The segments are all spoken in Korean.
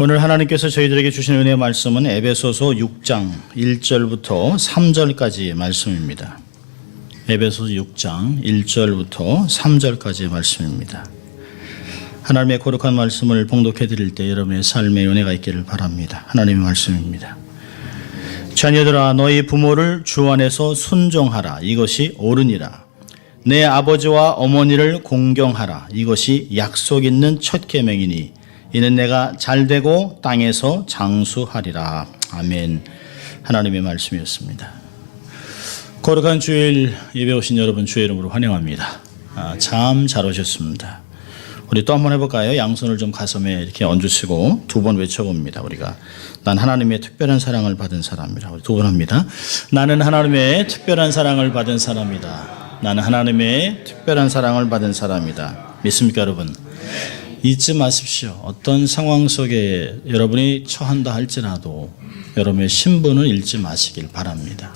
오늘 하나님께서 저희들에게 주신 은혜의 말씀은 에베소서 6장 1절부터 3절까지의 말씀입니다. 에베소서 6장 1절부터 3절까지의 말씀입니다. 하나님의 거룩한 말씀을 봉독해 드릴 때 여러분의 삶에 은혜가 있기를 바랍니다. 하나님의 말씀입니다. 자녀들아, 너희 부모를 주 안에서 순종하라. 이것이 옳으니라. 내 아버지와 어머니를 공경하라. 이것이 약속 있는 첫 계명이니 이는 내가 잘되고 땅에서 장수하리라. 아멘. 하나님의 말씀이었습니다. 거룩한 주일 예배 오신 여러분 주의 이름으로 환영합니다. 참 잘 오셨습니다. 우리 또 한번 해볼까요? 양손을 좀 가슴에 이렇게 얹으시고 두 번 외쳐봅니다. 우리가 난 하나님의 특별한 사랑을 받은 사람이라. 우리 두 번 합니다. 나는 하나님의 특별한 사랑을 받은 사람이다. 나는 하나님의 특별한 사랑을 받은 사람이다. 믿습니까, 여러분? 잊지 마십시오. 어떤 상황 속에 여러분이 처한다 할지라도 여러분의 신분을 잃지 마시길 바랍니다.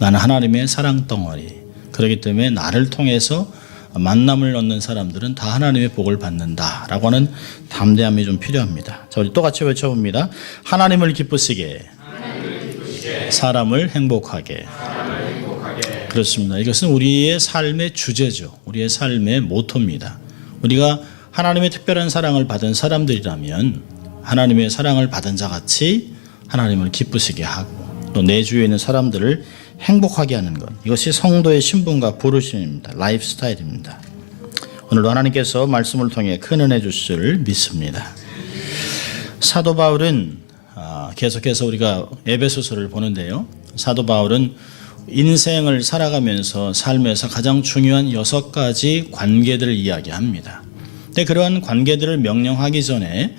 나는 하나님의 사랑 덩어리. 그렇기 때문에 나를 통해서 만남을 얻는 사람들은 다 하나님의 복을 받는다라고 하는 담대함이 좀 필요합니다. 자, 우리 똑같이 외쳐봅니다. 하나님을 기쁘시게, 사람을 행복하게. 그렇습니다. 이것은 우리의 삶의 주제죠. 우리의 삶의 모토입니다. 우리가 하나님의 특별한 사랑을 받은 사람들이라면 하나님의 사랑을 받은 자같이 하나님을 기쁘시게 하고 또 내 주위에 있는 사람들을 행복하게 하는 것, 이것이 성도의 신분과 부르심입니다. 라이프 스타일입니다. 오늘도 하나님께서 말씀을 통해 큰 은혜 주실 줄 믿습니다. 사도 바울은 계속해서 우리가 에베소서를 보는데요, 사도 바울은 인생을 살아가면서 삶에서 가장 중요한 6가지 관계들을 이야기합니다. 근데 그러한 관계들을 명령하기 전에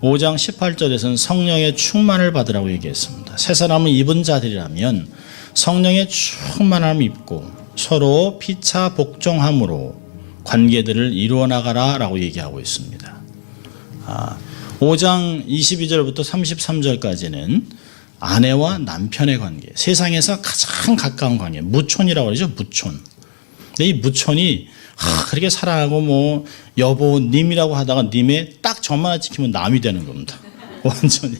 5장 18절에서는 성령의 충만을 받으라고 얘기했습니다. 새 사람을 입은 자들이라면 성령의 충만함을 입고 서로 피차 복종함으로 관계들을 이루어 나가라라고 얘기하고 있습니다. 5장 22절부터 33절까지는 아내와 남편의 관계, 세상에서 가장 가까운 관계, 무촌이라고 그러죠. 무촌. 근데 이 무촌이 그렇게 사랑하고 여보님이라고 하다가 님의 딱 점 하나 찍히면 남이 되는 겁니다. 완전히.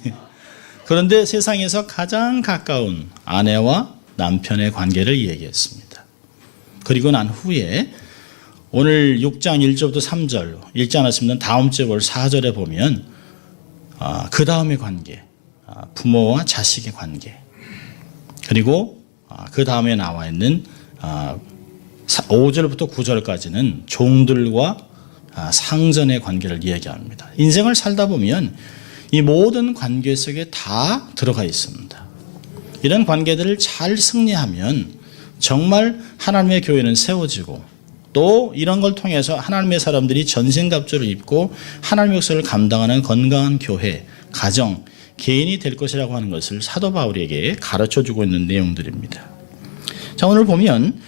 그런데 세상에서 가장 가까운 아내와 남편의 관계를 얘기했습니다. 그리고 난 후에 오늘 6장 1절부터 3절 읽지 않았습니다. 다음 주에 볼 4절에 보면 그 다음의 관계, 부모와 자식의 관계, 그리고 그 다음에 나와 있는 5절부터 9절까지는 종들과 상전의 관계를 이야기합니다. 인생을 살다 보면 이 모든 관계 속에 다 들어가 있습니다. 이런 관계들을 잘 승리하면 정말 하나님의 교회는 세워지고 또 이런 걸 통해서 하나님의 사람들이 전신갑주를 입고 하나님의 역사를 감당하는 건강한 교회, 가정, 개인이 될 것이라고 하는 것을 사도 바울에게 가르쳐주고 있는 내용들입니다. 자, 오늘 보면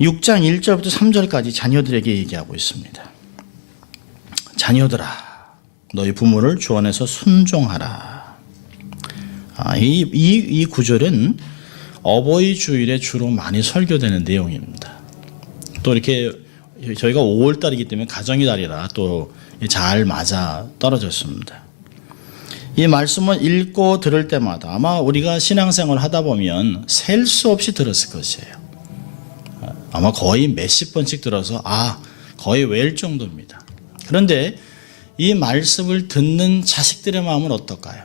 6장 1절부터 3절까지 자녀들에게 얘기하고 있습니다. 자녀들아, 너희 부모를 주 안에서 순종하라. 이 구절은 어버이 주일에 주로 많이 설교되는 내용입니다. 또 이렇게 저희가 5월달이기 때문에 가정의 달이라 또 잘 맞아 떨어졌습니다. 이 말씀을 읽고 들을 때마다 아마 우리가 신앙생활을 하다 보면 셀 수 없이 들었을 것이에요. 아마 거의 몇십 번씩 들어서 거의 외울 정도입니다. 그런데 이 말씀을 듣는 자식들의 마음은 어떨까요?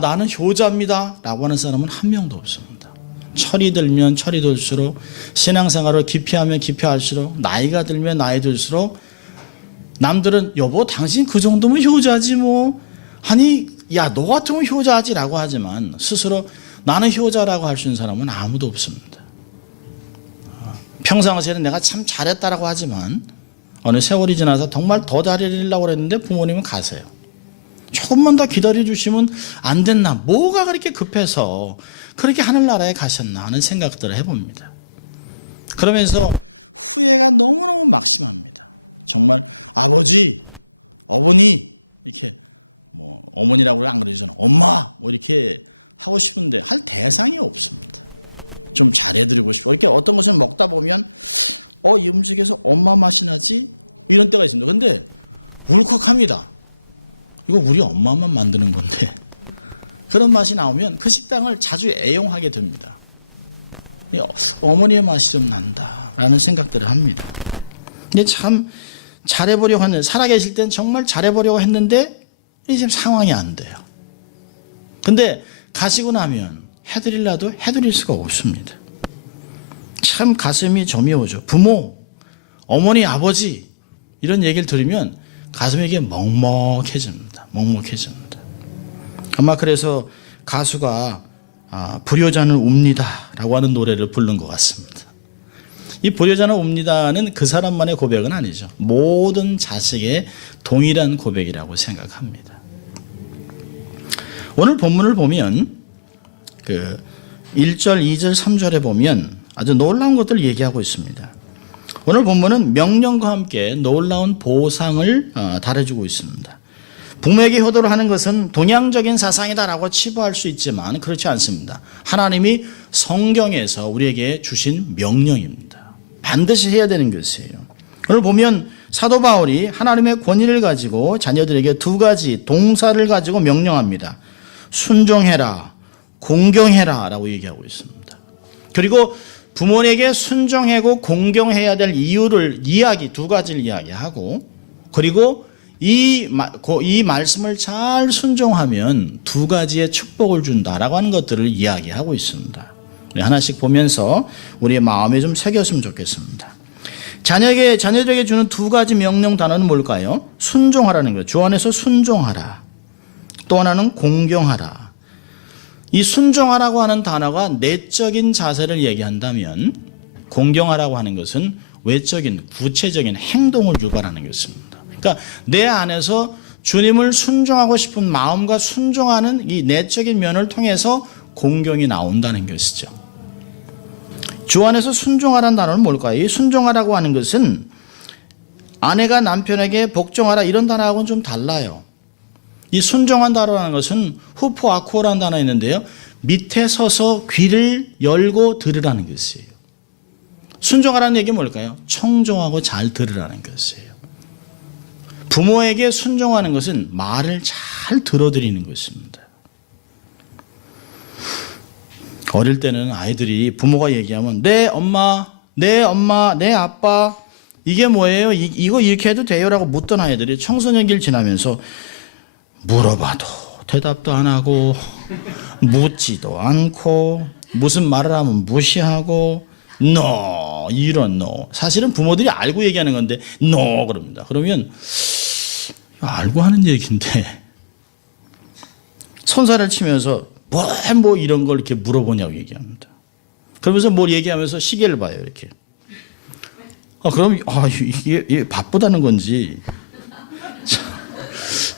나는 효자입니다 라고 하는 사람은 한 명도 없습니다. 철이 들면 철이 들수록, 신앙생활을 깊이 하면 깊이 할수록, 나이가 들면 나이 들수록 남들은 여보 당신 그 정도면 효자지 뭐, 아니 야 너 같으면 효자지 라고 하지만 스스로 나는 효자라고 할 수 있는 사람은 아무도 없습니다. 평상시에는 내가 참 잘했다라고 하지만 어느 세월이 지나서 정말 더 잘해드리려고 그랬는데 부모님은 가세요. 조금만 더 기다려주시면 안 됐나, 뭐가 그렇게 급해서 그렇게 하늘나라에 가셨나 하는 생각들을 해봅니다. 그러면서 후회가 너무너무 막심합니다. 정말 아버지, 어머니, 이렇게 어머니라고 안 그러죠. 엄마 이렇게 하고 싶은데 할 대상이 없습니다. 좀 잘해드리고 싶어. 이렇게 어떤 것을 먹다 보면 이 음식에서 엄마 맛이 나지? 이런 때가 있습니다. 근데 울컥합니다. 이거 우리 엄마만 만드는 건데. 그런 맛이 나오면 그 식당을 자주 애용하게 됩니다. 어머니의 맛이 좀 난다라는 생각들을 합니다. 근데 참 잘해보려고 했는데, 살아계실 땐 정말 잘해보려고 했는데 지금 상황이 안 돼요. 근데 가시고 나면 해드리려도 해드릴 수가 없습니다. 참 가슴이 점이 오죠. 부모, 어머니, 아버지 이런 얘기를 들으면 가슴이 이게 먹먹해집니다. 먹먹해집니다. 아마 그래서 가수가 불효자는 웁니다 라고 하는 노래를 부른 것 같습니다. 이 불효자는 웁니다는 그 사람만의 고백은 아니죠. 모든 자식의 동일한 고백이라고 생각합니다. 오늘 본문을 보면 그 1절, 2절, 3절에 보면 아주 놀라운 것들을 얘기하고 있습니다. 오늘 본문은 명령과 함께 놀라운 보상을 달아주고 있습니다. 부모에게 효도를 하는 것은 동양적인 사상이다라고 치부할 수 있지만 그렇지 않습니다. 하나님이 성경에서 우리에게 주신 명령입니다. 반드시 해야 되는 것이에요. 오늘 보면 사도 바울이 하나님의 권위를 가지고 자녀들에게 두 가지 동사를 가지고 명령합니다. 순종해라, 공경해라 라고 얘기하고 있습니다. 그리고 부모에게 순종하고 공경해야 될 이유를 두 가지를 이야기하고, 그리고 이 말씀을 잘 순종하면 두 가지의 축복을 준다라고 하는 것들을 이야기하고 있습니다. 하나씩 보면서 우리의 마음에 좀 새겼으면 좋겠습니다. 자녀들에게 주는 두 가지 명령 단어는 뭘까요? 순종하라는 거예요. 주 안에서 순종하라. 또 하나는 공경하라. 이 순종하라고 하는 단어가 내적인 자세를 얘기한다면, 공경하라고 하는 것은 외적인 구체적인 행동을 유발하는 것입니다. 그러니까 내 안에서 주님을 순종하고 싶은 마음과 순종하는 이 내적인 면을 통해서 공경이 나온다는 것이죠. 주 안에서 순종하라는 단어는 뭘까요? 이 순종하라고 하는 것은 아내가 남편에게 복종하라 이런 단어하고는 좀 달라요. 이 순종한다라는 것은 후포 아코라는 단어가 있는데요. 밑에 서서 귀를 열고 들으라는 것이에요. 순종하라는 얘기는 뭘까요? 청종하고 잘 들으라는 것이에요. 부모에게 순종하는 것은 말을 잘 들어드리는 것입니다. 어릴 때는 아이들이 부모가 얘기하면 네 엄마, 네 아빠 이게 뭐예요? 이거 이렇게 해도 돼요? 라고 묻던 아이들이 청소년기를 지나면서 물어봐도 대답도 안 하고 묻지도 않고 무슨 말을 하면 무시하고 no 이런 no. 사실은 부모들이 알고 얘기하는 건데 no 그럽니다. 그러면 알고 하는 얘기인데 손살을 치면서 뭐 이런 걸 이렇게 물어보냐고 얘기합니다. 그러면서 뭘 얘기하면서 시계를 봐요 이렇게. 그럼 이게 바쁘다는 건지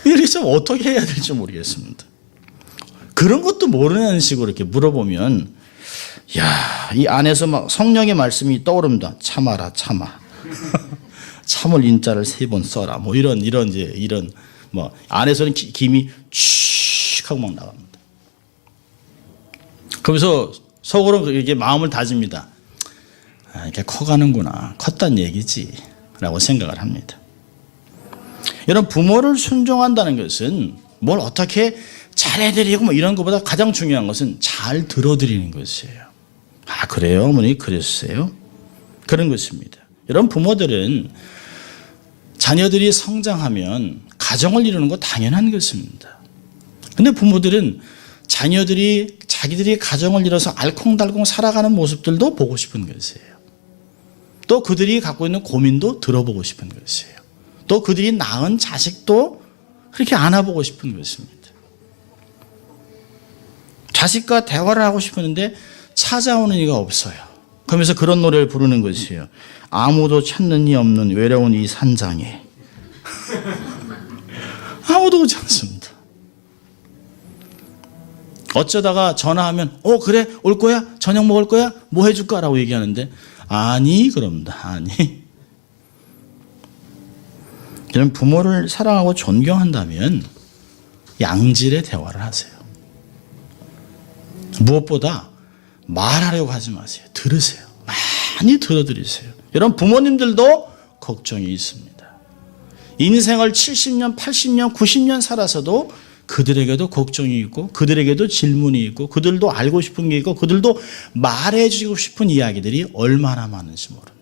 이렇게 좀 어떻게 해야 될지 모르겠습니다. 그런 것도 모르는 식으로 이렇게 물어보면, 이 안에서 막 성령의 말씀이 떠오릅니다. 참아라, 참아. 참을 인자를 3번 써라. 뭐 이런 뭐 안에서는 김이 칙 하고 막 나갑니다. 그러면서 속으로 이렇게 마음을 다집니다. 이렇게 커가는구나. 컸단 얘기지. 라고 생각을 합니다. 여러분, 부모를 순종한다는 것은 뭘 어떻게 잘해드리고 뭐 이런 것보다 가장 중요한 것은 잘 들어드리는 것이에요. 그래요? 어머니 그랬어요? 그런 것입니다. 여러분, 부모들은 자녀들이 성장하면 가정을 이루는 거 당연한 것입니다. 근데 부모들은 자기들이 가정을 이뤄서 알콩달콩 살아가는 모습들도 보고 싶은 것이에요. 또 그들이 갖고 있는 고민도 들어보고 싶은 것이에요. 또 그들이 낳은 자식도 그렇게 안아보고 싶은 것입니다. 자식과 대화를 하고 싶었는데 찾아오는 이가 없어요. 그러면서 그런 노래를 부르는 것이에요. 아무도 찾는 이 없는 외로운 이 산장에 아무도 오지 않습니다. 어쩌다가 전화하면 그래 올 거야? 저녁 먹을 거야? 뭐 해줄까? 라고 얘기하는데 아니 그럽니다. 아니. 여러분, 부모를 사랑하고 존경한다면 양질의 대화를 하세요. 무엇보다 말하려고 하지 마세요. 들으세요. 많이 들어드리세요. 여러분, 부모님들도 걱정이 있습니다. 인생을 70년, 80년, 90년 살아서도 그들에게도 걱정이 있고 그들에게도 질문이 있고 그들도 알고 싶은 게 있고 그들도 말해주고 싶은 이야기들이 얼마나 많은지 모릅니다.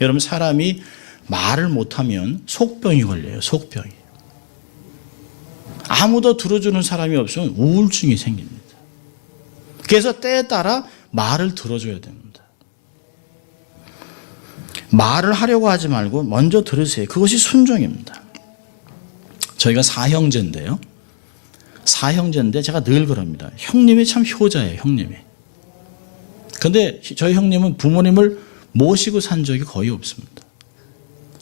여러분, 사람이 말을 못하면 속병이 걸려요. 속병이. 아무도 들어주는 사람이 없으면 우울증이 생깁니다. 그래서 때에 따라 말을 들어줘야 됩니다. 말을 하려고 하지 말고 먼저 들으세요. 그것이 순종입니다. 저희가 사형제인데요. 사형제인데 제가 늘 그럽니다. 형님이 참 효자예요. 형님이. 그런데 저희 형님은 부모님을 모시고 산 적이 거의 없습니다.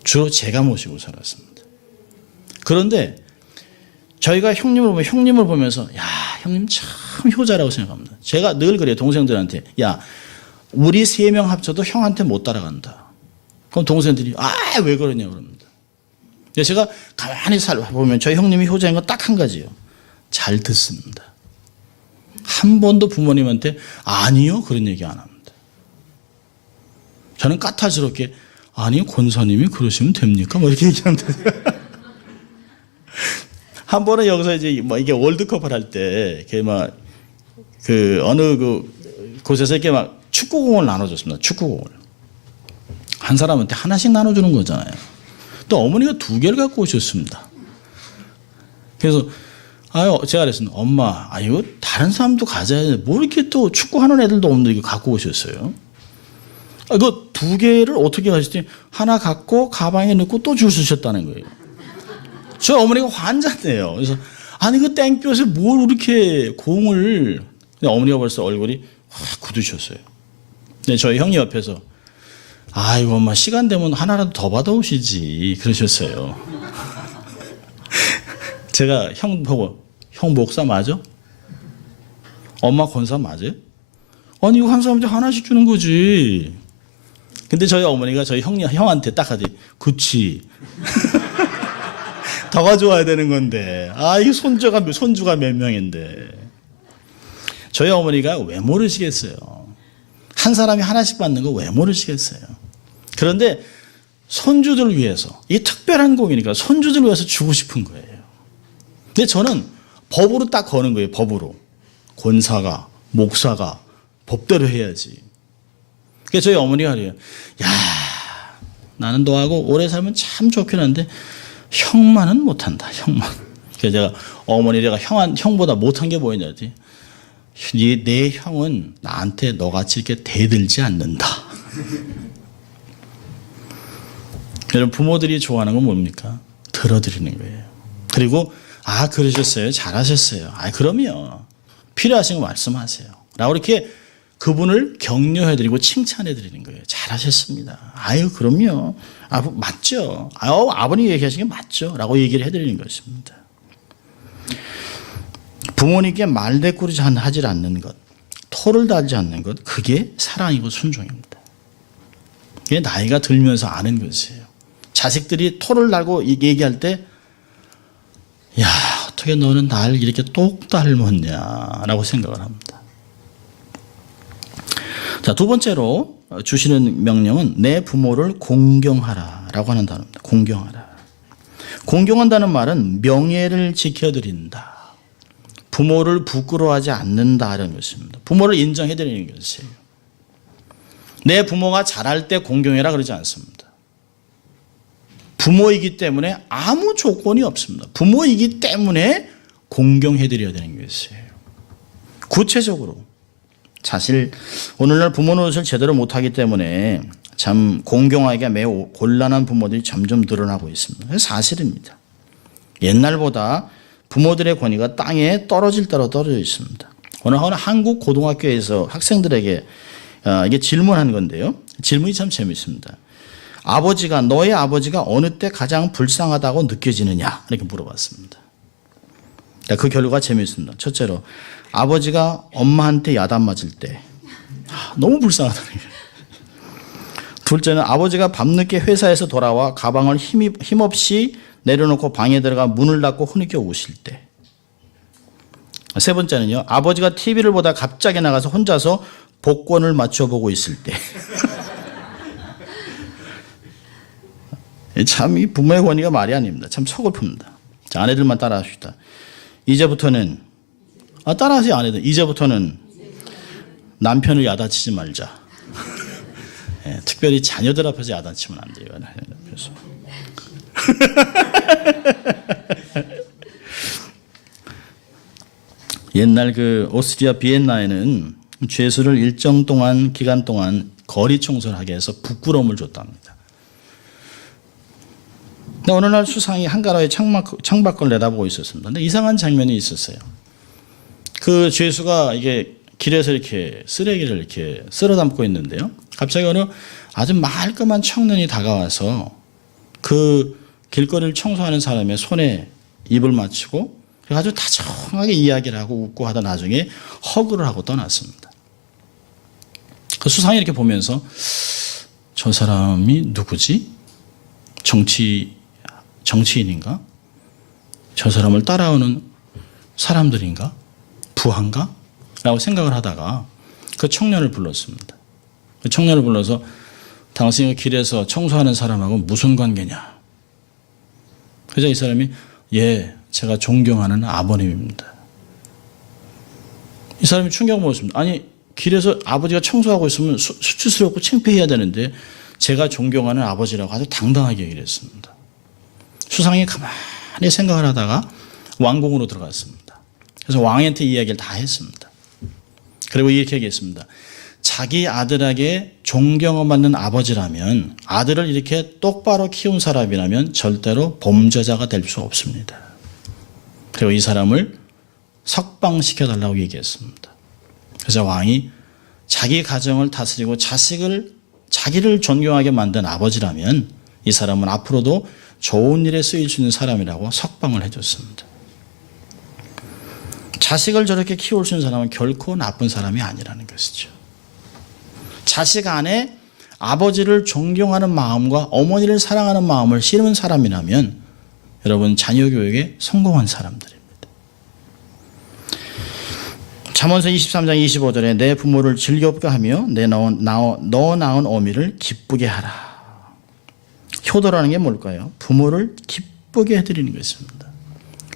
주로 제가 모시고 살았습니다. 그런데 저희가 형님을 보면서 야, 형님 참 효자라고 생각합니다. 제가 늘 그래요. 동생들한테. 야, 우리 3명 합쳐도 형한테 못 따라간다. 그럼 동생들이 왜 그러냐 그럽니다. 제가 가만히 살펴보면 저희 형님이 효자인 건 딱 한 가지예요. 잘 듣습니다. 한 번도 부모님한테 아니요 그런 얘기 안 합니다. 저는 까탈스럽게 아니 권사님이 그러시면 됩니까? 뭐 이렇게 얘기합니다. 한 번은 여기서 이제 뭐 이게 월드컵을 할 때 이렇게 막 그 어느 그 곳에서 이렇게 막 축구공을 나눠줬습니다. 축구공을 한 사람한테 하나씩 나눠주는 거잖아요. 또 어머니가 2개를 갖고 오셨습니다. 그래서 제가 그랬습니다. 엄마, 이거 다른 사람도 가져야 돼. 뭐 이렇게 또 축구하는 애들도 없는데 이거 갖고 오셨어요? 이거 2개를 어떻게 하셨더니 하나 갖고 가방에 넣고 또 줄 서셨다는 거예요. 저 어머니가 환장해요. 그래서 그 땡볕에 뭘 이렇게 공을. 어머니가 벌써 얼굴이 확 굳으셨어요. 근데 저희 형이 옆에서 이거 엄마 시간 되면 하나라도 더 받아오시지 그러셨어요. 제가 형 보고 형 목사 맞아? 엄마 권사 맞아요? 이거 한 사람한테 하나씩 주는 거지. 근데 저희 어머니가 저희 형한테 딱 하더니 그치. 더 가져와야 되는 건데. 이게 손주가 몇 명인데. 저희 어머니가 왜 모르시겠어요. 한 사람이 하나씩 받는 거 왜 모르시겠어요. 그런데 손주들 위해서 이 특별한 공이니까 손주들 위해서 주고 싶은 거예요. 근데 저는 법으로 딱 거는 거예요. 법으로. 권사가 목사가 법대로 해야지. 그래서 저희 어머니가 그래요. 야, 나는 너하고 오래 살면 참 좋긴 한데 형만은 못한다. 형만. 그래서 제가 어머니 내가 형보다 못한 게 뭐였냐 했더니 내 형은 나한테 너같이 이렇게 대들지 않는다. 여러분, 부모들이 좋아하는 건 뭡니까? 들어드리는 거예요. 그리고 그러셨어요. 잘하셨어요. 그럼요. 필요하신 거 말씀하세요. 라고 이렇게 그분을 격려해드리고 칭찬해드리는 거예요. 잘하셨습니다. 그럼요. 맞죠. 아버님 얘기하신 게 맞죠. 라고 얘기를 해드리는 것입니다. 부모님께 말대꾸를 하지 않는 것, 토를 달지 않는 것, 그게 사랑이고 순종입니다. 이게 나이가 들면서 아는 것이에요. 자식들이 토를 달고 얘기할 때 야, 어떻게 너는 날 이렇게 똑 닮았냐라고 생각을 합니다. 자, 2번째로 주시는 명령은 내 부모를 공경하라라고 하는 단어입니다. 공경하라. 공경한다는 말은 명예를 지켜드린다. 부모를 부끄러워하지 않는다는 것입니다. 부모를 인정해드리는 것이에요. 내 부모가 잘할 때 공경해라 그러지 않습니다. 부모이기 때문에 아무 조건이 없습니다. 부모이기 때문에 공경해드려야 되는 것이에요. 구체적으로 사실 오늘날 부모 노릇을 제대로 못하기 때문에 참 공경하기가 매우 곤란한 부모들이 점점 늘어나고 있습니다. 사실입니다. 옛날보다 부모들의 권위가 땅에 떨어질 대로 떨어져 있습니다. 오늘 한국 고등학교에서 학생들에게 이게 질문한 건데요. 질문이 참 재밌습니다. 너의 아버지가 어느 때 가장 불쌍하다고 느껴지느냐? 이렇게 물어봤습니다. 그 결과가 재밌습니다. 첫째로 아버지가 엄마한테 야단 맞을 때 너무 불쌍하다는 거예요. 둘째는 아버지가 밤늦게 회사에서 돌아와 가방을 힘없이 내려놓고 방에 들어가 문을 닫고 흐느껴 오실 때. 세 번째는요. 아버지가 TV를 보다 갑자기 나가서 혼자서 복권을 맞춰보고 있을 때. 참 이 부모의 권위가 말이 아닙니다. 참 서글픕니다. 자, 아내들만 따라합시다. 이제부터는 따라하세요. 아내들. 이제부터는 남편을 야단치지 말자. 예, 특별히 자녀들 앞에서 야단치면 안 돼요. 그래서. 옛날 그 오스트리아 비엔나에는 죄수를 일정 동안 기간 동안 거리 청소를 하게 해서 부끄러움을 줬답니다. 근데 어느 날 수상이 한가로이 창밖을 내다보고 있었습니다. 근데 이상한 장면이 있었어요. 그 죄수가 이게 길에서 이렇게 쓰레기를 이렇게 쓸어 담고 있는데요. 갑자기 어느 아주 말끔한 청년이 다가와서 그 길거리를 청소하는 사람의 손에 입을 맞추고 아주 다정하게 이야기를 하고 웃고 하다 나중에 허그를 하고 떠났습니다. 그 수상이 이렇게 보면서 저 사람이 누구지? 정치인인가? 저 사람을 따라오는 사람들인가? 부하인가? 라고 생각을 하다가 그 청년을 불렀습니다. 그 청년을 불러서 당신이 길에서 청소하는 사람하고 무슨 관계냐? 그래서 이 사람이 예, 제가 존경하는 아버님입니다. 이 사람이 충격을 먹었습니다. 아니 길에서 아버지가 청소하고 있으면 수치스럽고 창피해야 되는데 제가 존경하는 아버지라고 아주 당당하게 얘기를 했습니다. 수상이 가만히 생각을 하다가 왕궁으로 들어갔습니다. 그래서 왕한테 이야기를 다 했습니다. 그리고 이렇게 얘기했습니다. 자기 아들에게 존경받는 아버지라면 아들을 이렇게 똑바로 키운 사람이라면 절대로 범죄자가 될 수 없습니다. 그리고 이 사람을 석방시켜달라고 얘기했습니다. 그래서 왕이 자기 가정을 다스리고 자기를 존경하게 만든 아버지라면 이 사람은 앞으로도 좋은 일에 쓰일 수 있는 사람이라고 석방을 해줬습니다. 자식을 저렇게 키울 수 있는 사람은 결코 나쁜 사람이 아니라는 것이죠. 자식 안에 아버지를 존경하는 마음과 어머니를 사랑하는 마음을 실은 사람이라면 여러분 자녀 교육에 성공한 사람들입니다. 잠언서 23장 25절에 내 부모를 즐겁게 하며 너 낳은 어미를 기쁘게 하라. 효도라는 게 뭘까요? 부모를 기쁘게 해드리는 것입니다.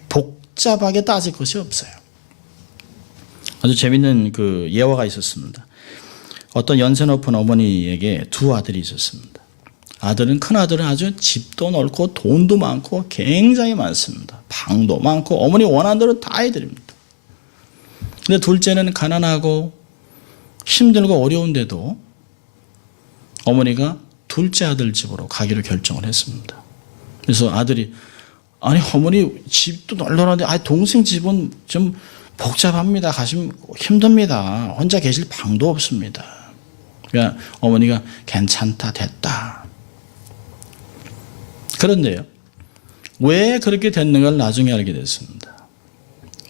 복잡하게 따질 것이 없어요. 아주 재밌는 그 예화가 있었습니다. 어떤 연세 높은 어머니에게 두 아들이 있었습니다. 큰 아들은 아주 집도 넓고 돈도 많고 굉장히 많습니다. 방도 많고 어머니 원하는 대로 다 해드립니다. 근데 둘째는 가난하고 힘들고 어려운데도 어머니가 둘째 아들 집으로 가기로 결정을 했습니다. 그래서 아들이 아니 어머니 집도 널널한데 동생 집은 좀 복잡합니다. 가시면 힘듭니다. 혼자 계실 방도 없습니다. 그러니까 어머니가 괜찮다 됐다. 그런데요. 왜 그렇게 됐는가를 나중에 알게 됐습니다.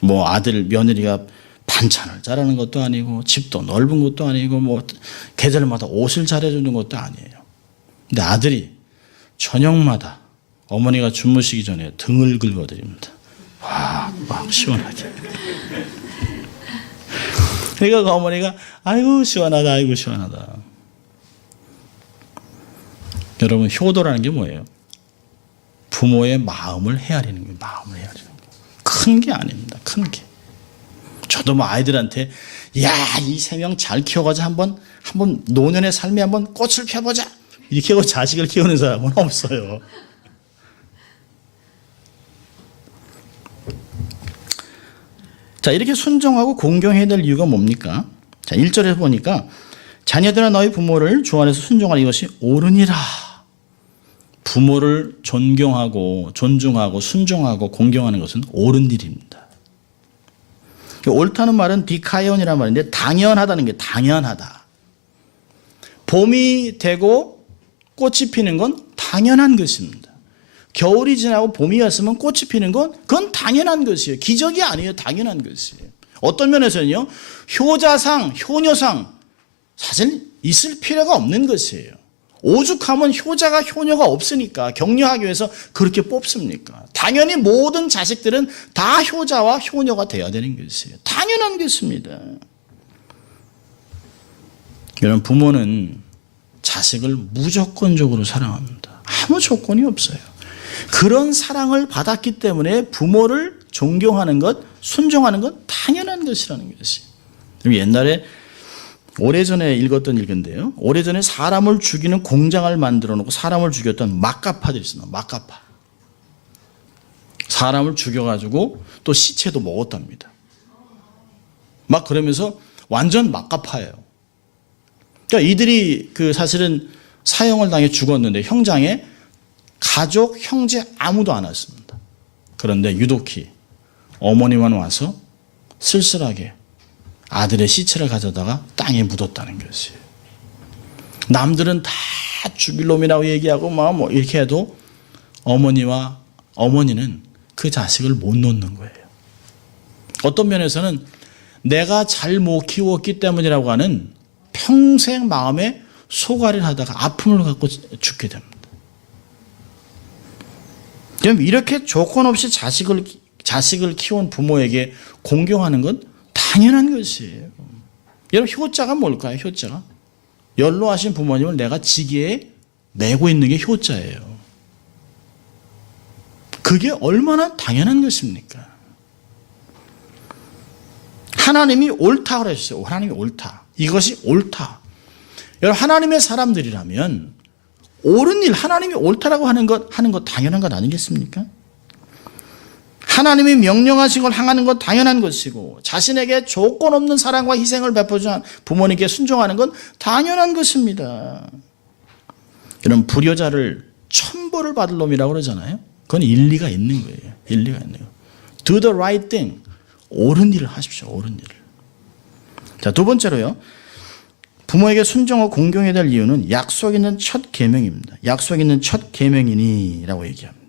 뭐 아들 며느리가 반찬을 잘하는 것도 아니고 집도 넓은 것도 아니고 뭐 계절마다 옷을 잘해주는 것도 아니에요. 근데 아들이 저녁마다 어머니가 주무시기 전에 등을 긁어드립니다. 와, 막 시원하게. 그러니까 그 어머니가 아이고 시원하다, 아이고 시원하다. 여러분 효도라는 게 뭐예요? 부모의 마음을 헤아리는 거예요. 마음을 헤아리는 거예요. 큰 게 아닙니다. 큰 게. 저도 뭐 아이들한테 야, 이 세 명 잘 키워가지고 한번 노년의 삶에 한번 꽃을 펴보자. 이렇게 하고 자식을 키우는 사람은 없어요. 자, 이렇게 순종하고 공경해야 될 이유가 뭡니까? 자, 1절에서 보니까 자녀들아 너희 부모를 주 안에서 순종하는 이것이 옳으니라. 부모를 존경하고 존중하고 순종하고 공경하는 것은 옳은 일입니다. 옳다는 말은 비카이온이라는 말인데 당연하다는 게 당연하다. 봄이 되고 꽃이 피는 건 당연한 것입니다. 겨울이 지나고 봄이 왔으면 꽃이 피는 건 그건 당연한 것이에요. 기적이 아니에요. 당연한 것이에요. 어떤 면에서는요. 효자상, 효녀상 사실 있을 필요가 없는 것이에요. 오죽하면 효자가 효녀가 없으니까 격려하기 위해서 그렇게 뽑습니까? 당연히 모든 자식들은 다 효자와 효녀가 되어야 되는 것이에요. 당연한 것입니다. 여러분 부모는 자식을 무조건적으로 사랑합니다. 아무 조건이 없어요. 그런 사랑을 받았기 때문에 부모를 존경하는 것, 순종하는 것 당연한 것이라는 것이. 옛날에 오래전에 읽었던 일인데요. 오래전에 사람을 죽이는 공장을 만들어 놓고 사람을 죽였던 막가파들이 있어요. 막가파. 사람을 죽여가지고 또 시체도 먹었답니다. 막 그러면서 완전 막가파예요. 그러니까 이들이 사실은 사형을 당해 죽었는데 형장에 가족, 형제 아무도 안 왔습니다. 그런데 유독히 어머니만 와서 쓸쓸하게 아들의 시체를 가져다가 땅에 묻었다는 것이에요. 남들은 다 죽일 놈이라고 얘기하고 뭐 이렇게 해도 어머니는 그 자식을 못 놓는 거예요. 어떤 면에서는 내가 잘 못 키웠기 때문이라고 하는 평생 마음에 소가리를 하다가 아픔을 갖고 죽게 됩니다. 이렇게 조건 없이 자식을 키운 부모에게 공경하는 건 당연한 것이에요. 여러분, 효자가 뭘까요? 효자가 연로하신 부모님을 내가 지기에 메고 있는 게 효자예요. 그게 얼마나 당연한 것입니까? 하나님이 옳다 그러셨어요. 하나님이 옳다. 이것이 옳다. 여러분, 하나님의 사람들이라면 옳은 일, 하나님이 옳다라고 하는 것 당연한 것 아니겠습니까? 하나님이 명령하신 걸 행하는 것 당연한 것이고 자신에게 조건 없는 사랑과 희생을 베푸는 부모님께 순종하는 건 당연한 것입니다. 여러분, 불효자를 천벌을 받을 놈이라고 그러잖아요. 그건 일리가 있는 거예요. 일리가 있는 거예요. Do the right thing. 옳은 일을 하십시오. 옳은 일을. 자, 두 번째로요. 부모에게 순종하고 공경해야 될 이유는 약속 있는 첫 계명입니다. 약속 있는 첫 계명이니라고 얘기합니다.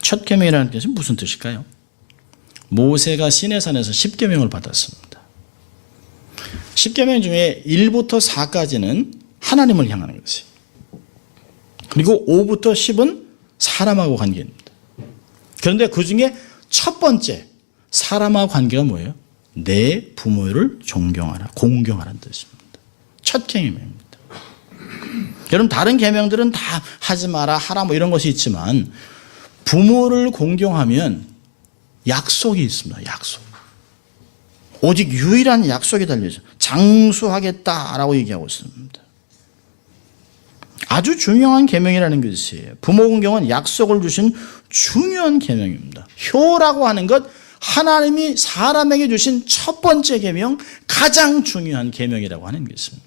첫 계명이라는 뜻은 무슨 뜻일까요? 모세가 시내산에서 10계명을 받았습니다. 10계명 중에 1부터 4까지는 하나님을 향하는 것이에요. 그리고 5부터 10은 사람하고 관계입니다. 그런데 그 중에 첫 번째 사람하고 관계가 뭐예요? 내 부모를 존경하라, 공경하라는 뜻입니다. 첫 계명입니다. 여러분, 다른 계명들은 다 하지 마라, 하라 뭐 이런 것이 있지만 부모를 공경하면 약속이 있습니다. 약속. 오직 유일한 약속이 달려있어요. 장수하겠다라고 얘기하고 있습니다. 아주 중요한 계명이라는 것이에요. 부모 공경은 약속을 주신 중요한 계명입니다. 효라고 하는 것, 하나님이 사람에게 주신 첫 번째 계명, 가장 중요한 계명이라고 하는 것입니다.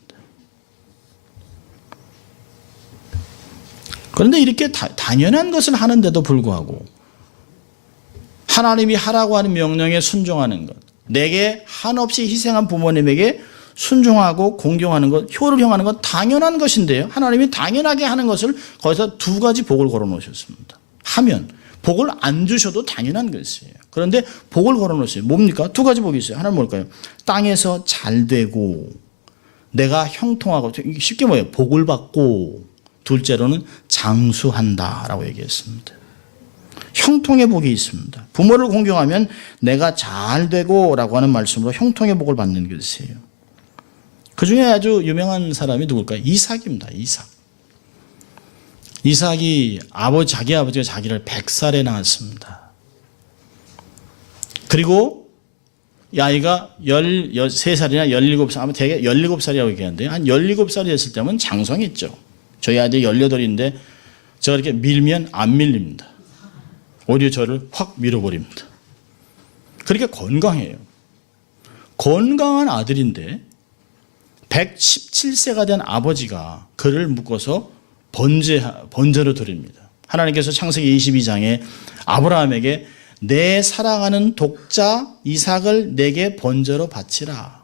그런데 이렇게 당연한 것을 하는데도 불구하고 하나님이 하라고 하는 명령에 순종하는 것, 내게 한없이 희생한 부모님에게 순종하고 공경하는 것, 효를 행하는 것 당연한 것인데요. 하나님이 당연하게 하는 것을 거기서 두 가지 복을 걸어 놓으셨습니다. 하면 복을 안 주셔도 당연한 것이에요. 그런데 복을 걸어 놓으세요. 뭡니까? 두 가지 복이 있어요. 하나는 뭘까요? 땅에서 잘 되고 내가 형통하고, 쉽게 뭐예요? 복을 받고, 둘째로는 장수한다라고 얘기했습니다. 형통의 복이 있습니다. 부모를 공경하면 내가 잘 되고 라고 하는 말씀으로 형통의 복을 받는 것이에요. 그 중에 아주 유명한 사람이 누굴까요? 이삭입니다. 이삭이 자기 아버지가 자기를 100살에 낳았습니다. 그리고 이 아이가 13살이나 17살, 아마 되게 17살이라고 얘기하는데 한 17살이 됐을 때면 장성했죠. 저희 아들이 18인데 제가 이렇게 밀면 안 밀립니다. 오히려 저를 확 밀어버립니다. 그렇게 건강해요. 건강한 아들인데 117세가 된 아버지가 그를 묶어서 번제로 드립니다. 하나님께서 창세기 22장에 아브라함에게 내 사랑하는 독자 이삭을 내게 번제로 바치라.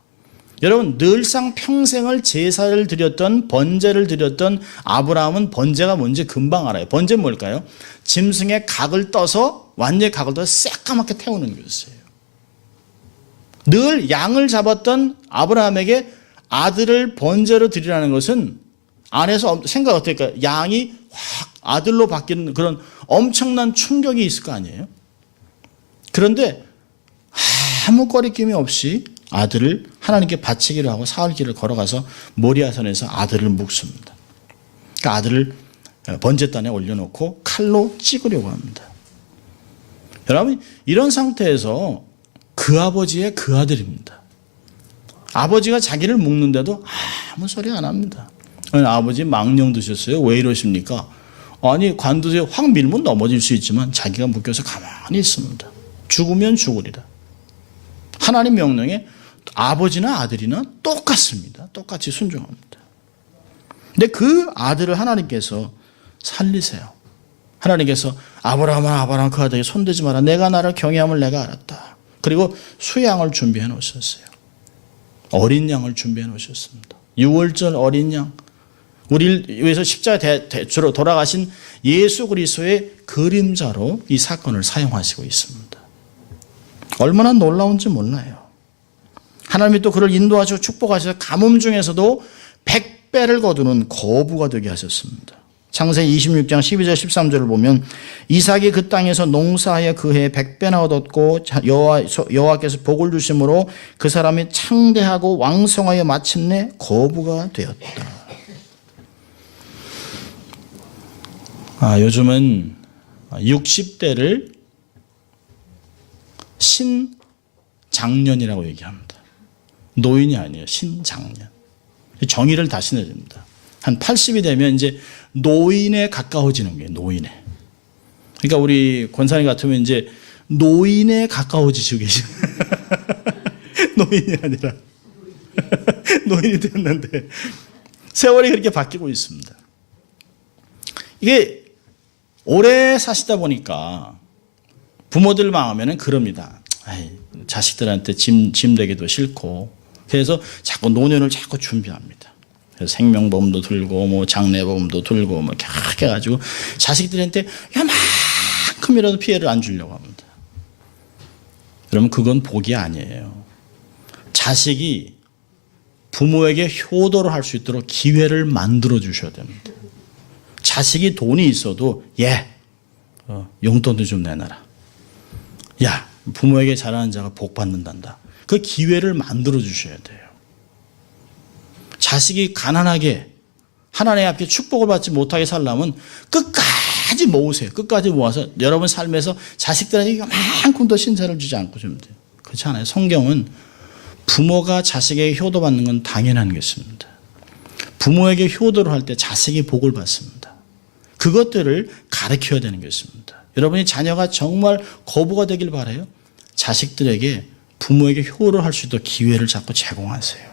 여러분, 늘상 평생을 제사를 드렸던, 번제를 드렸던 아브라함은 번제가 뭔지 금방 알아요. 번제는 뭘까요? 짐승의 각을 떠서, 완전히 각을 떠서 새까맣게 태우는 것이에요. 늘 양을 잡았던 아브라함에게 아들을 번제로 드리라는 것은 안에서 생각 어떨까요? 양이 확 아들로 바뀌는 그런 엄청난 충격이 있을 거 아니에요? 그런데 아무 거리낌이 없이 아들을 하나님께 바치기로 하고 사흘 길을 걸어가서 모리아산에서 아들을 묵습니다. 그 아들을 번제단에 올려놓고 칼로 찍으려고 합니다. 여러분, 이런 상태에서 그 아버지의 그 아들입니다. 아버지가 자기를 묶는데도 아무 소리 안 합니다. 아버지 망령 드셨어요? 왜 이러십니까? 아니, 관두에 확 밀면 넘어질 수 있지만 자기가 묶여서 가만히 있습니다. 죽으면 죽으리라. 하나님 명령에 아버지나 아들이나 똑같습니다. 똑같이 순종합니다. 근데 그 아들을 하나님께서 살리세요. 하나님께서 아브라함아 그 아들에게 손대지 마라. 내가 나를 경외함을 내가 알았다. 그리고 수양을 준비해 놓으셨어요. 어린 양을 준비해 놓으셨습니다. 6월절 어린 양. 우리를 위해서 십자가에 대주로 돌아가신 예수 그리스도의 그림자로 이 사건을 사용하시고 있습니다. 얼마나 놀라운지 몰라요. 하나님이 또 그를 인도하시고 축복하셔서 가뭄 중에서도 100배를 거두는 거부가 되게 하셨습니다. 창세기 26장 12절 13절을 보면 이삭이 그 땅에서 농사하여 그 해에 100배나 얻었고 여호와께서 복을 주심으로 그 사람이 창대하고 왕성하여 마침내 거부가 되었다. 요즘은 60대를 신장년이라고 얘기합니다. 노인이 아니에요. 신장년. 정의를 다시 내야 됩니다. 한 80이 되면 이제 노인에 가까워지는 거예요. 노인에. 그러니까 우리 권사님 같으면 이제 노인에 가까워지시고 계신 노인이 아니라 노인이 됐는데 세월이 그렇게 바뀌고 있습니다. 이게 오래 사시다 보니까 부모들 마음에는 그럽니다. 자식들한테 짐 되기도 싫고 그래서 자꾸 노년을 자꾸 준비합니다. 그래서 생명보험도 들고 뭐 장례보험도 들고 뭐 이렇게 해가지고 자식들한테 요만큼이라도 피해를 안 주려고 합니다. 그러면 그건 복이 아니에요. 자식이 부모에게 효도를 할 수 있도록 기회를 만들어 주셔야 됩니다. 자식이 돈이 있어도 용돈도 좀 내놔라. 야, 부모에게 잘하는 자가 복 받는단다. 그 기회를 만들어 주셔야 돼요. 자식이 가난하게 하나님 앞에 축복을 받지 못하게 살려면 끝까지 모으세요. 끝까지 모아서 여러분 삶에서 자식들에게 이만큼 더 신세를 주지 않고 좀 돼요. 그렇지 않아요? 성경은 부모가 자식에게 효도받는 건 당연한 것입니다. 부모에게 효도를 할 때 자식이 복을 받습니다. 그것들을 가르쳐야 되는 것입니다. 여러분이 자녀가 정말 거부가 되길 바라요. 자식들에게 부모에게 효도를 할 수 있도록 기회를 자꾸 제공하세요.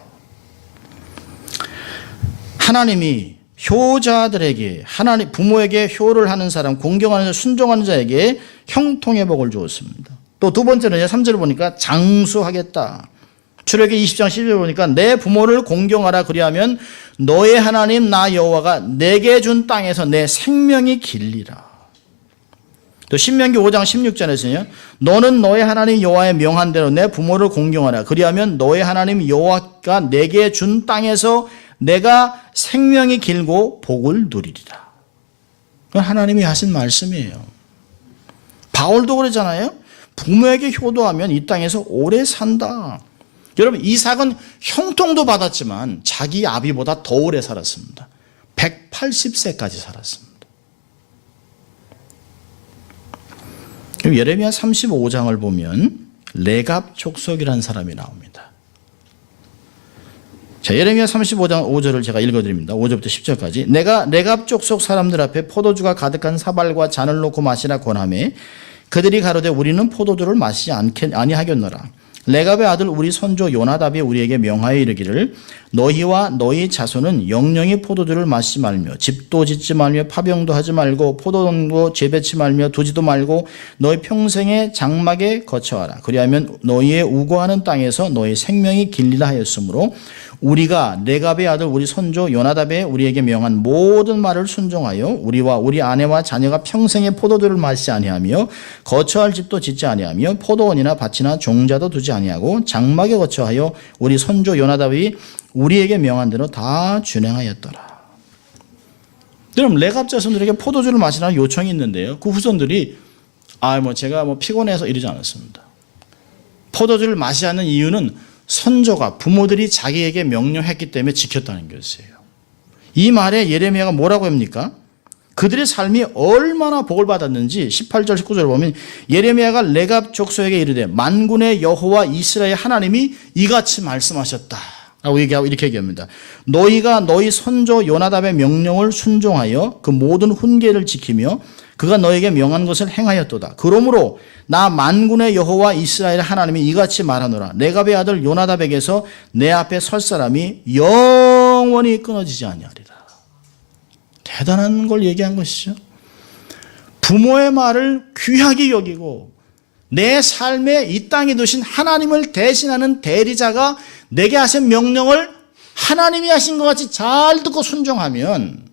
하나님이 효자들에게 부모에게 효를 하는 사람, 공경하는 자, 순종하는 자에게 형통의 복을 주었습니다. 또 두 번째는 3절을 보니까 장수하겠다. 출애굽기 20장 10절 보니까 내 부모를 공경하라. 그리하면 너의 하나님 나 여호와가 내게 준 땅에서 내 생명이 길리라. 또 신명기 5장 16절에서는요. 너는 너의 하나님 여호와의 명한 대로 내 부모를 공경하라. 그리하면 너의 하나님 여호와가 내게 준 땅에서 내가 생명이 길고 복을 누리리라. 그건 하나님이 하신 말씀이에요. 바울도 그러잖아요. 부모에게 효도하면 이 땅에서 오래 산다. 여러분, 이삭은 형통도 받았지만 자기 아비보다 더 오래 살았습니다. 180세까지 살았습니다. 예레미야 35장을 보면 레갑 족속이라는 사람이 나옵니다. 자, 예레미야 35장 5절을 제가 읽어드립니다. 5절부터 10절까지. 내가 레갑 족속 사람들 앞에 포도주가 가득한 사발과 잔을 놓고 마시라 권하매 그들이 가로되 우리는 포도주를 마시지 아니하겠노라. 레갑의 아들 우리 선조 요나답이 우리에게 명하여 이르기를 너희와 너희 자손은 영영이 포도주를 마시지 말며 집도 짓지 말며 파병도 하지 말고 포도원도 재배치 말며 두지도 말고 너희 평생의 장막에 거처하라. 그리하면 너희의 우거하는 땅에서 너희 생명이 길리라 하였으므로 우리가 레갑의 아들 우리 선조 요나답의 우리에게 명한 모든 말을 순종하여 우리와 우리 아내와 자녀가 평생의 포도주를 마시지 아니하며 거처할 집도 짓지 아니하며 포도원이나 밭이나 종자도 두지 아니하고 장막에 거처하여 우리 선조 요나답이 우리에게 명한 대로 다 준행하였더라. 그럼 레갑 자손들에게 포도주를 마시라는 요청이 있는데요. 그 후손들이 제가 피곤해서 이러지 않았습니다. 포도주를 마시지 않는 이유는 선조가 부모들이 자기에게 명령했기 때문에 지켰다는 것이에요. 이 말에 예레미야가 뭐라고 합니까? 그들의 삶이 얼마나 복을 받았는지 18절 19절을 보면 예레미야가 레갑 족속에게 이르되 만군의 여호와 이스라엘 하나님이 이같이 말씀하셨다 라고 얘기하고 이렇게 얘기합니다. 너희가 너희 선조 요나답의 명령을 순종하여 그 모든 훈계를 지키며 그가 너에게 명한 것을 행하였도다. 그러므로 나 만군의 여호와 이스라엘 하나님이 이같이 말하노라. 레갑의 아들 요나답에게서 내 앞에 설 사람이 영원히 끊어지지 아니하리라. 대단한 걸 얘기한 것이죠. 부모의 말을 귀하게 여기고 내 삶에 이 땅에 두신 하나님을 대신하는 대리자가 내게 하신 명령을 하나님이 하신 것 같이 잘 듣고 순종하면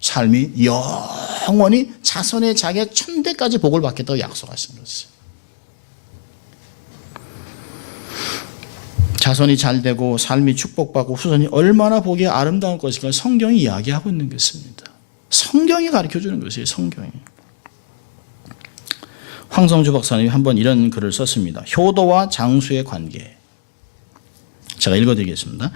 삶이 영원히 자손의 자기의 천대까지 복을 받겠다고 약속하신 것이에요. 자손이 잘 되고 삶이 축복받고 후손이 얼마나 보기에 아름다운 것인가 성경이 이야기하고 있는 것입니다. 성경이 가르쳐주는 것이에요. 성경이. 황성주 박사님이 한번 이런 글을 썼습니다. 효도와 장수의 관계. 제가 읽어드리겠습니다.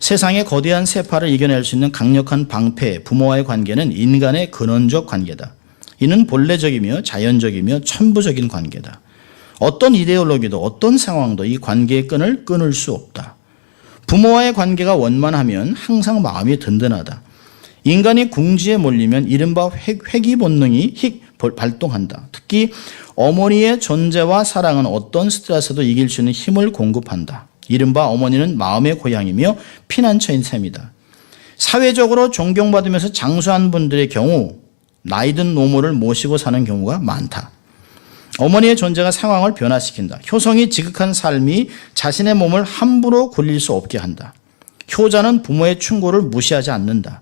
세상의 거대한 세파를 이겨낼 수 있는 강력한 방패, 부모와의 관계는 인간의 근원적 관계다. 이는 본래적이며 자연적이며 천부적인 관계다. 어떤 이데올로기도 어떤 상황도 이 관계의 끈을 끊을 수 없다. 부모와의 관계가 원만하면 항상 마음이 든든하다. 인간이 궁지에 몰리면 이른바 회귀 본능이 발동한다. 특히 어머니의 존재와 사랑은 어떤 스트레스도 이길 수 있는 힘을 공급한다. 이른바 어머니는 마음의 고향이며 피난처인 셈이다. 사회적으로 존경받으면서 장수한 분들의 경우 나이 든 노모를 모시고 사는 경우가 많다. 어머니의 존재가 상황을 변화시킨다. 효성이 지극한 삶이 자신의 몸을 함부로 굴릴 수 없게 한다. 효자는 부모의 충고를 무시하지 않는다.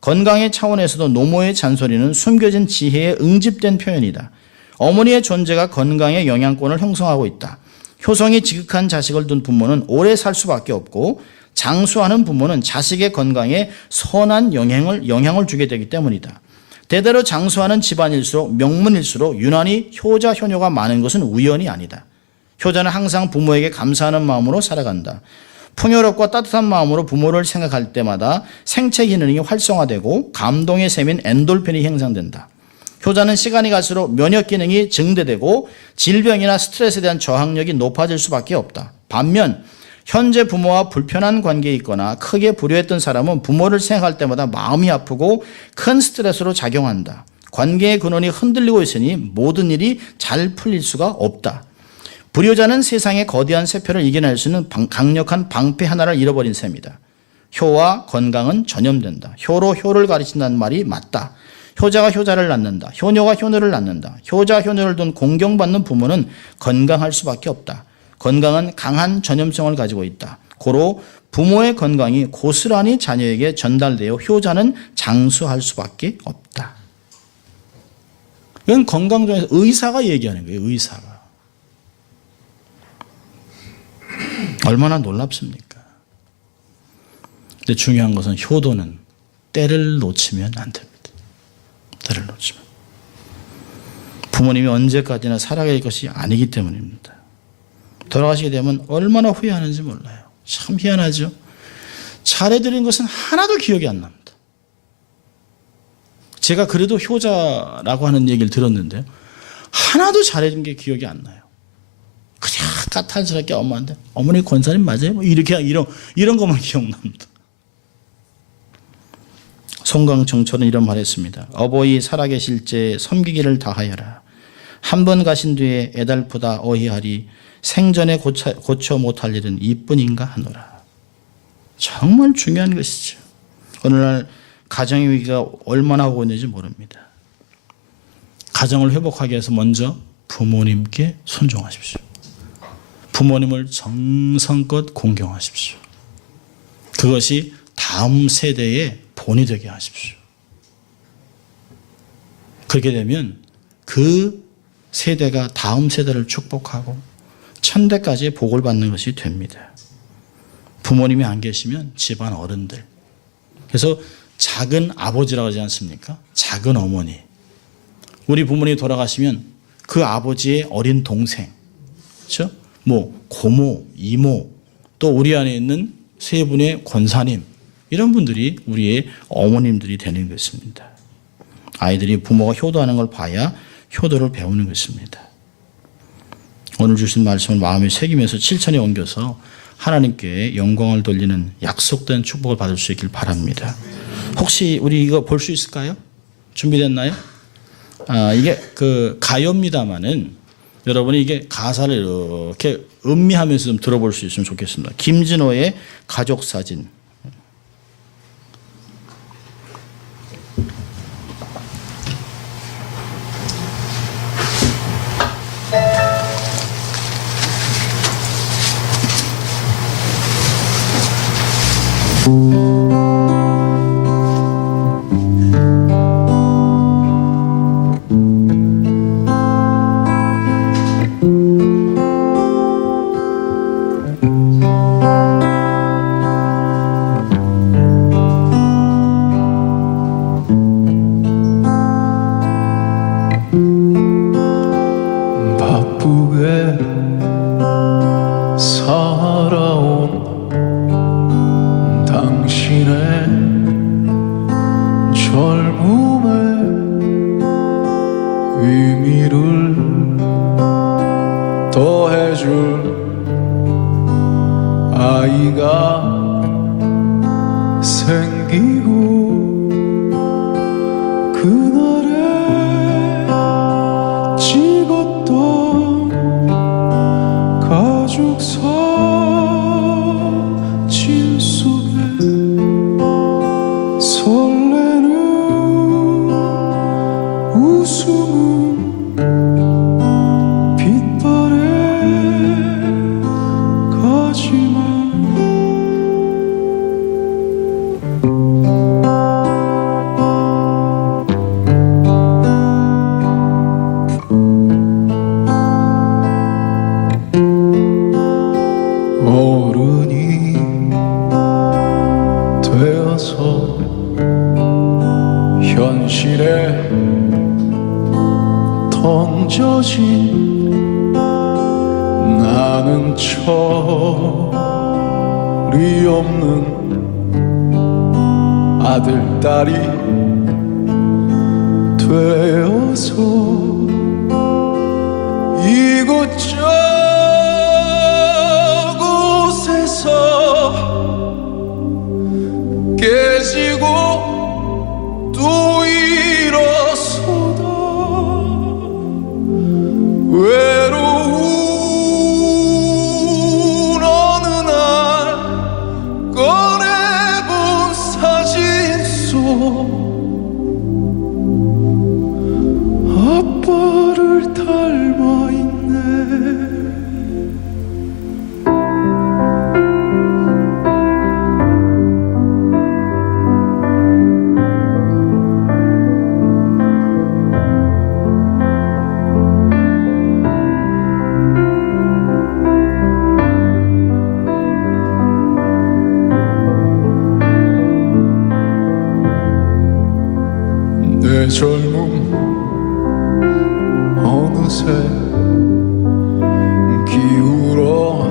건강의 차원에서도 노모의 잔소리는 숨겨진 지혜에 응집된 표현이다. 어머니의 존재가 건강의 영향권을 형성하고 있다. 효성이 지극한 자식을 둔 부모는 오래 살 수밖에 없고 장수하는 부모는 자식의 건강에 선한 영향을 주게 되기 때문이다. 대대로 장수하는 집안일수록 명문일수록 유난히 효자 효녀가 많은 것은 우연이 아니다. 효자는 항상 부모에게 감사하는 마음으로 살아간다. 풍요롭고 따뜻한 마음으로 부모를 생각할 때마다 생체 기능이 활성화되고 감동의 셈인 엔돌핀이 형성된다. 효자는 시간이 갈수록 면역 기능이 증대되고 질병이나 스트레스에 대한 저항력이 높아질 수밖에 없다. 반면 현재 부모와 불편한 관계에 있거나 크게 불효했던 사람은 부모를 생각할 때마다 마음이 아프고 큰 스트레스로 작용한다. 관계의 근원이 흔들리고 있으니 모든 일이 잘 풀릴 수가 없다. 불효자는 세상의 거대한 세표를 이겨낼 수 있는 강력한 방패 하나를 잃어버린 셈이다. 효와 건강은 전염된다. 효로 효를 가르친다는 말이 맞다. 효자가 효자를 낳는다. 효녀가 효녀를 낳는다. 효자 효녀를 둔 공경받는 부모는 건강할 수밖에 없다. 건강은 강한 전염성을 가지고 있다. 고로 부모의 건강이 고스란히 자녀에게 전달되어 효자는 장수할 수밖에 없다. 이건 건강 중에서 의사가 얘기하는 거예요. 의사가. 얼마나 놀랍습니까? 근데 중요한 것은 효도는 때를 놓치면 안 됩니다. 때를 놓치면. 부모님이 언제까지나 살아갈 것이 아니기 때문입니다. 돌아가시게 되면 얼마나 후회하는지 몰라요. 참 희한하죠. 잘해드린 것은 하나도 기억이 안 납니다. 제가 그래도 효자라고 하는 얘기를 들었는데 하나도 잘해준 게 기억이 안 나요. 그냥 까탈스럽게 엄마한테 어머니 권사님 맞아요? 뭐 이렇게 이런 것만 기억납니다. 송강청초는 이런 말했습니다. 어버이 살아계실 때 섬기기를 다하여라. 한 번 가신 뒤에 애달프다 어이하리. 생전에 고쳐 못할 일은 이뿐인가 하노라. 정말 중요한 것이죠. 오늘날 가정의 위기가 얼마나 오고 있는지 모릅니다. 가정을 회복하기 위해서 먼저 부모님께 순종하십시오. 부모님을 정성껏 공경하십시오. 그것이 다음 세대의 본이 되게 하십시오. 그렇게 되면 그 세대가 다음 세대를 축복하고 천대까지 복을 받는 것이 됩니다. 부모님이 안 계시면 집안 어른들. 그래서 작은 아버지라고 하지 않습니까? 작은 어머니. 우리 부모님이 돌아가시면 그 아버지의 어린 동생, 그렇죠? 뭐 고모, 이모, 또 우리 안에 있는 세 분의 권사님, 이런 분들이 우리의 어머님들이 되는 것입니다. 아이들이 부모가 효도하는 걸 봐야 효도를 배우는 것입니다. 오늘 주신 말씀을 마음에 새기면서 실천에 옮겨서 하나님께 영광을 돌리는 약속된 축복을 받을 수 있길 바랍니다. 혹시 우리 이거 볼 수 있을까요? 준비됐나요? 이게 그 가요입니다만은 여러분이 이게 가사를 이렇게 음미하면서 좀 들어볼 수 있으면 좋겠습니다. 김진호의 가족 사진. 바쁘게 살아온 당신의 젊음의 의미를 더해줄 아이가 생기고 그날의 찍었던 가족 사진 속에 설레는 웃음은 빛바래 가지만 어른이 되어서 현실에 던져진 나는 철이 없는 아들, 딸이 되어서 이곳저곳에서 깨지고 또 일어서다 외로운 어느 날 꺼내본 사진 속 아빠를 닮아 있네. 내 젊음 어느새 기울어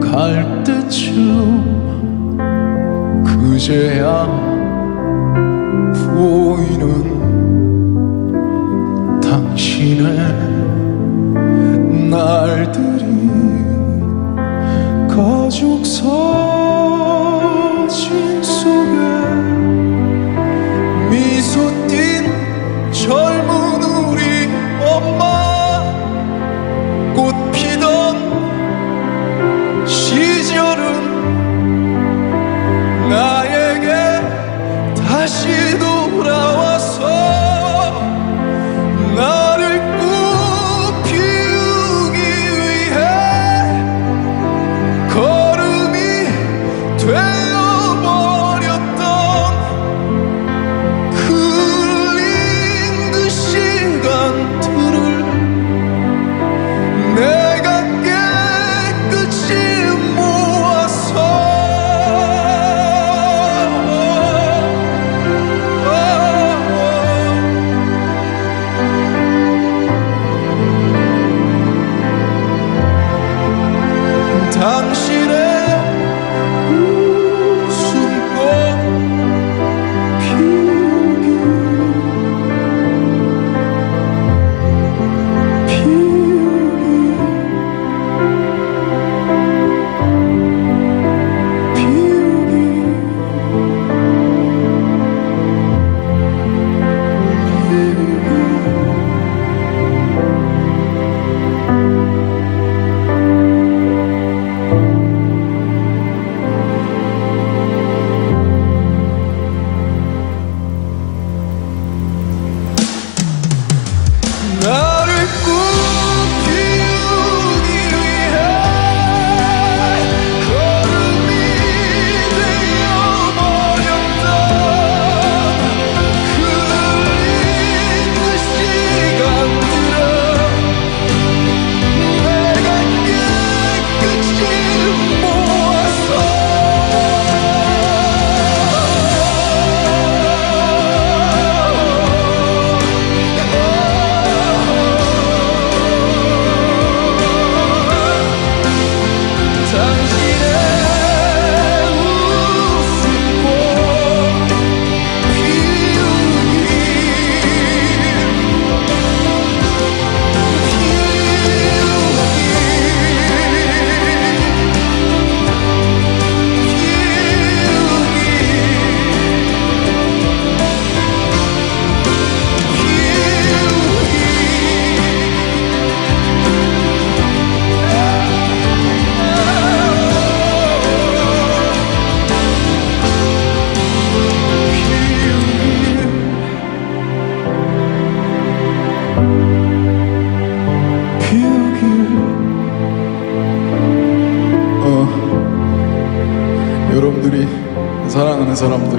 갈 때쯤 그제야 보이는 당신의 날들이 가족 사진 속에 미소 띤 젊은 우리 엄마 꽃 피던 시절은 나에게 다시 돌아와서 나를 꽃 피우기 위해 걸음이 사람들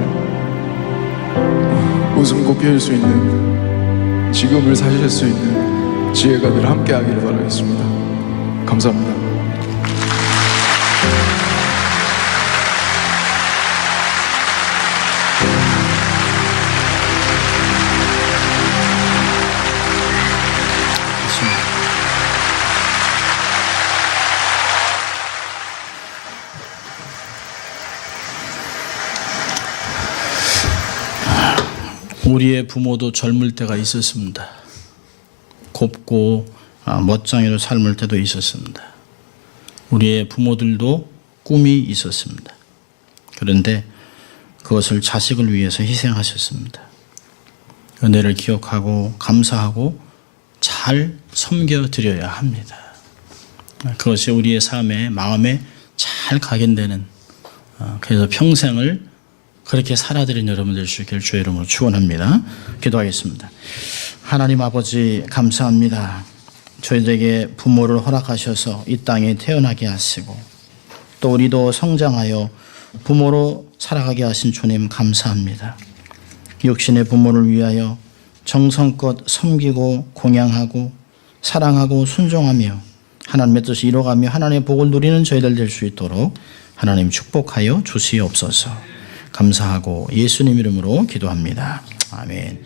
웃음꽃 피울 수 있는 지금을 사실 수 있는 지혜가 늘 함께 하기를 바라겠습니다. 감사합니다. 우리의 부모도 젊을 때가 있었습니다. 곱고 멋쟁이로 삶을 때도 있었습니다. 우리의 부모들도 꿈이 있었습니다. 그런데 그것을 자식을 위해서 희생하셨습니다. 은혜를 기억하고 감사하고 잘 섬겨드려야 합니다. 그것이 우리의 삶에 마음에 잘 각인되는, 그래서 평생을 그렇게 살아드린 여러분 될 수 있기를 주의 이름으로 축원합니다. 기도하겠습니다. 하나님 아버지 감사합니다. 저희들에게 부모를 허락하셔서 이 땅에 태어나게 하시고 또 우리도 성장하여 부모로 살아가게 하신 주님 감사합니다. 육신의 부모를 위하여 정성껏 섬기고 공양하고 사랑하고 순종하며 하나님의 뜻을 이뤄가며 하나님의 복을 누리는 저희들 될 수 있도록 하나님 축복하여 주시옵소서. 감사하고 예수님 이름으로 기도합니다. 아멘.